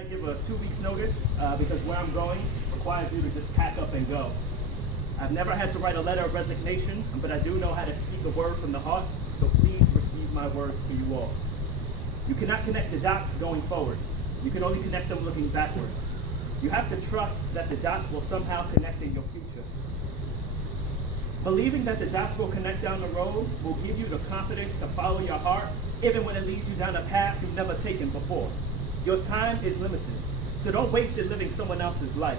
I give a 2 weeks notice because where I'm going requires you to just pack up and go. I've never had to write a letter of resignation, but I do know how to speak a word from the heart, so please receive my words to you all. You cannot connect the dots going forward. You can only connect them looking backwards. You have to trust that the dots will somehow connect in your future. Believing that the dots will connect down the road will give you the confidence to follow your heart, even when it leads you down a path you've never taken before. Your time is limited, so don't waste it living someone else's life.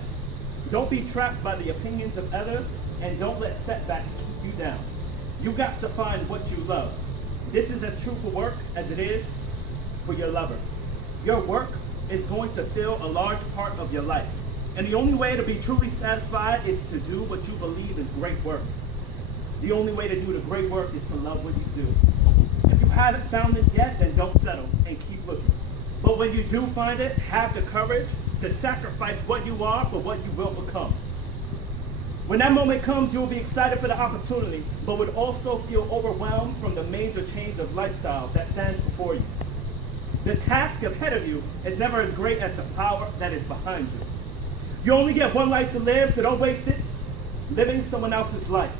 Don't be trapped by the opinions of others, and don't let setbacks keep you down. You got to find what you love. This is as true for work as it is for your lovers. Your work is going to fill a large part of your life, and the only way to be truly satisfied is to do what you believe is great work. The only way to do the great work is to love what you do. If you haven't found it yet, then don't settle and keep looking. But when you do find it, have the courage to sacrifice what you are for what you will become. When that moment comes, you will be excited for the opportunity, but would also feel overwhelmed from the major change of lifestyle that stands before you. The task ahead of you is never as great as the power that is behind you. You only get one life to live, so don't waste it living someone else's life.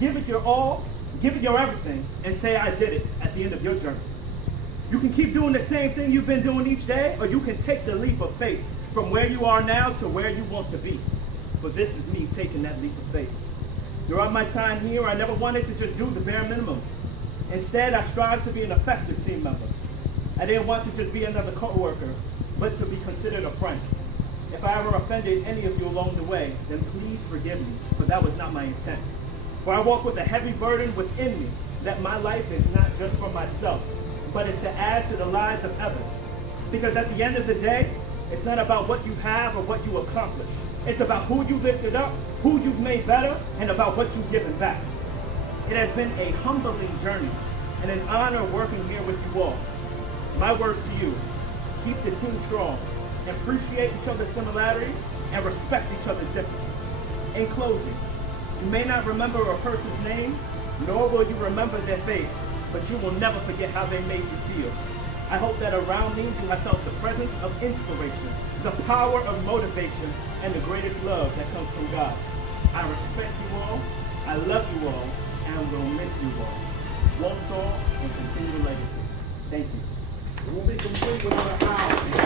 Give it your all, give it your everything, and say, I did it at the end of your journey. You can keep doing the same thing you've been doing each day, or you can take the leap of faith from where you are now to where you want to be. But this is me taking that leap of faith. Throughout my time here, I never wanted to just do the bare minimum. Instead, I strived to be an effective team member. I didn't want to just be another co-worker, but to be considered a friend. If I ever offended any of you along the way, then please forgive me, for that was not my intent. For I walk with a heavy burden within me that my life is not just for myself, but it's to add to the lives of others. Because at the end of the day, it's not about what you have or what you accomplish. It's about who you lifted up, who you've made better, and about what you've given back. It has been a humbling journey and an honor working here with you all. My words to you, keep the team strong, appreciate each other's similarities, and respect each other's differences. In closing, you may not remember a person's name, nor will you remember their face, but you will never forget how they made you feel. I hope that around me you have felt the presence of inspiration, the power of motivation, and the greatest love that comes from God. I respect you all, I love you all, and will miss you all. Walk tall and continue the legacy. Thank you. It won't be complete without a house.